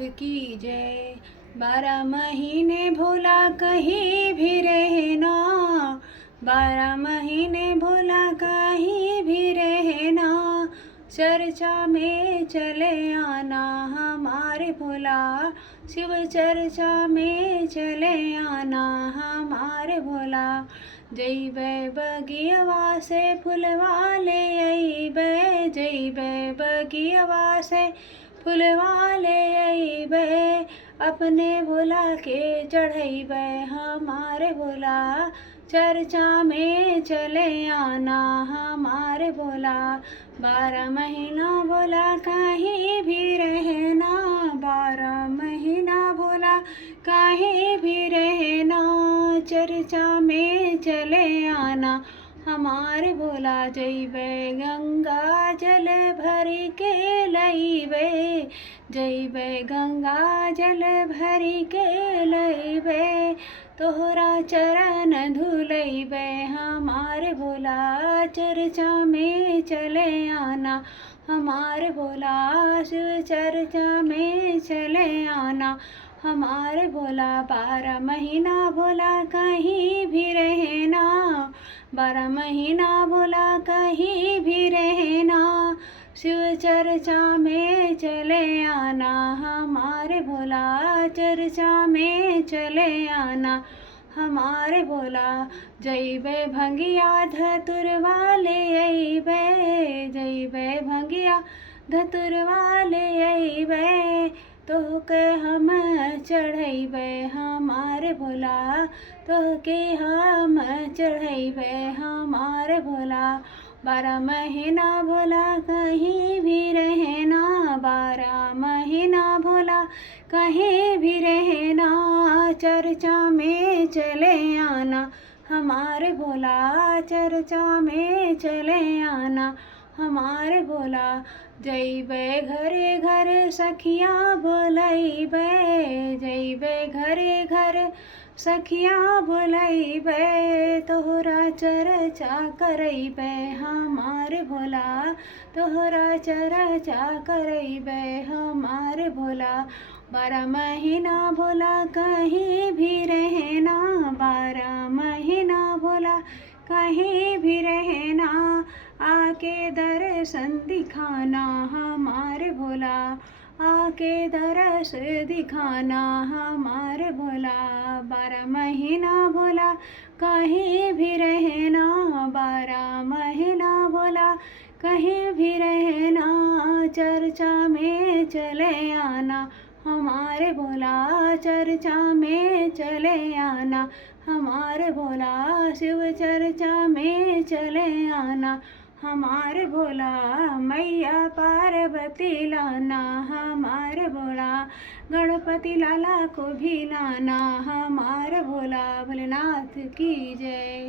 की जय। 12 महीने भोला कहीं भी रहना, 12 महीने भोला कहीं भी रहना, चर्चा में चले आना हमारे भोला, शिव चर्चा में चले आना हमारे भोला। जइबे बगियवा से फुलवा ले अइबे, जइबे बगियवा से फुलवा ले अइबे, अपने भोला के चढ़इबे हमारे भोला, चर्चा में चले आना हमारे भोला। 12 महीना भोला कहीं भी रहना, 12 महीना भोला कहीं भी रहना, चर्चा में चले आना हमारे भोला। जइबे गंगा जल भरी के लइबे, जइबे गंगा जल भरी के लइबे, तोहरा चरण धुलइबे हमारे भोला, चर्चा में चले आना हमारे भोला, शिव चर्चा में चले आना हमारे भोला। 12 महीना भोला कहीं भी रहना, 12 महीना भोला कहीं भी रहना, शिव चर्चा में चले आना हमारे भोला, चर्चा में चले आना हमारे भोला। जइबे भंगिया धतुरवा ले अइबे, जइबे भंगिया धतुरवा ले अइबे, तोहके हम चढ़इबे हमारे भोला, तोहके हम चढ़इबे हमारे भोला। 12 महीना भोला कहीं भी रहना, 12 महीना भोला कहीं भी रहना, चर्चा में चले आना हमारे भोला, चर्चा में चले आना हमारे भोला। जइबे घरे घर सखियाँ बोलइबे, जइबे घरे घर सखियाँ बोलइबे, तोहरा चर्चा करइबे हमारे भोला, तोहरा चर्चा करइबे हमारे भोला। 12 महीना भोला कहीं भी रहना, 12 महीना भोला कहीं भी रहना, आके दर्शन दिखाना हमारे भोला, आके दर्श दिखाना हमारे भोला। 12 महीना भोला कहीं भी रहना, 12 महीना भोला कहीं भी रहना, चर्चा में चले आना हमारे भोला, चर्चा में चले आना हमारे भोला, शिव चर्चा में चले आना हमारे भोला। मैया पार्वती लाना हमारे भोला, गणपति लाला को भी लाना हमारे भोला। भोलेनाथ की जय।